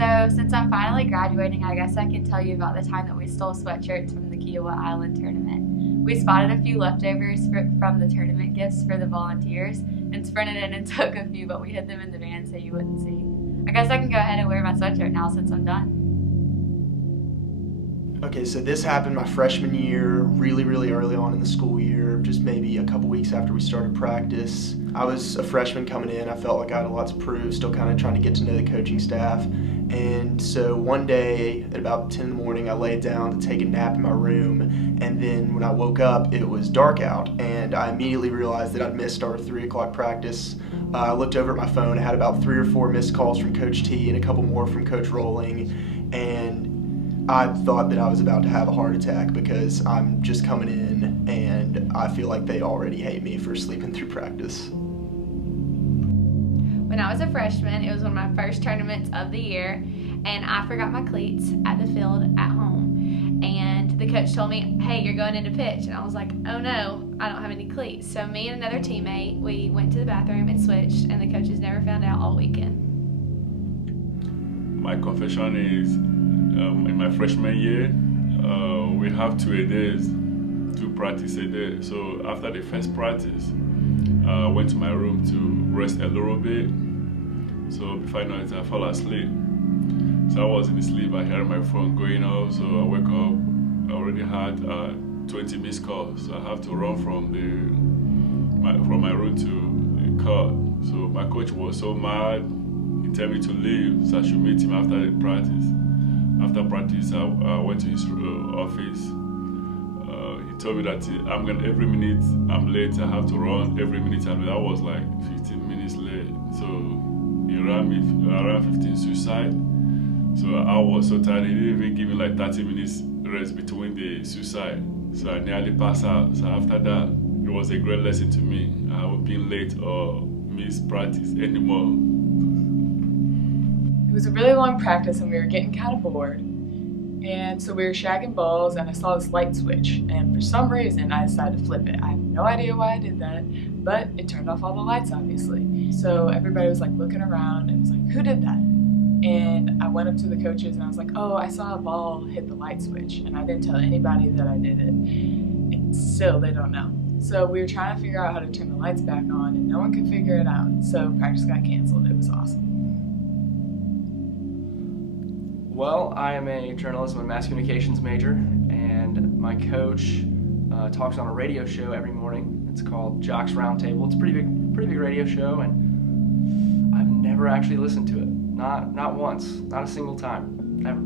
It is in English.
So since I'm finally graduating, I guess I can tell you about the time that we stole sweatshirts from the Kiowa Island tournament. We spotted a few leftovers from the tournament gifts for the volunteers and sprinted in and took a few, but we hid them in the van so you wouldn't see. I guess I can go ahead and wear my sweatshirt now since I'm done. Okay, so this happened my freshman year, really early on in the school year, just maybe a couple weeks after we started practice. I was a freshman coming in. I felt like I had a lot to prove, still kind of trying to get to know the coaching staff. And so one day at about 10 in the morning, I laid down to take a nap in my room. And then when I woke up, it was dark out. And I immediately realized that I'd missed our 3 o'clock practice. I looked over at my phone. I had about 3 or 4 missed calls from Coach T and a couple more from Coach Rolling. And I thought that I was about to have a heart attack because I'm just coming in and I feel like they already hate me for sleeping through practice. When I was a freshman, it was one of my first tournaments of the year, and I forgot my cleats at the field at home. And the coach told me, hey, you're going into pitch. And I was like, oh no, I don't have any cleats. So me and another teammate, we went to the bathroom and switched, and the coaches never found out all weekend. My confession is, in my freshman year, we have 2 days to practice a day. So after the first practice, I went to my room to rest a little bit. So before I know it, I fell asleep. So I was in sleep, I heard my phone going off, so I woke up. I already had 20 missed calls, so I have to run from my room to the court. So my coach was so mad, he told me to leave, so I should meet him after the practice. After practice, I went to his office. He told me that every minute I'm late, I have to run every minute I'm late. I was like 15 minutes late. So he ran me around 15 suicide. So I was so tired, he didn't even give me like 30 minutes rest between the suicide. So I nearly passed out. So after that, it was a great lesson to me. I haven't been late or missed practice anymore. It was a really long practice and we were getting kind of bored. And so we were shagging balls and I saw this light switch, and for some reason I decided to flip it. I have no idea why I did that, but it turned off all the lights obviously. So everybody was like looking around and was like, who did that? And I went up to the coaches and I was like, oh, I saw a ball hit the light switch, and I didn't tell anybody that I did it. And still they don't know. So we were trying to figure out how to turn the lights back on and no one could figure it out. So practice got canceled. It was awesome. Well, I am a journalism and mass communications major, and my coach talks on a radio show every morning. It's called Jock's Roundtable. It's a pretty big radio show, and I've never actually listened to it. Not once, not a single time, never.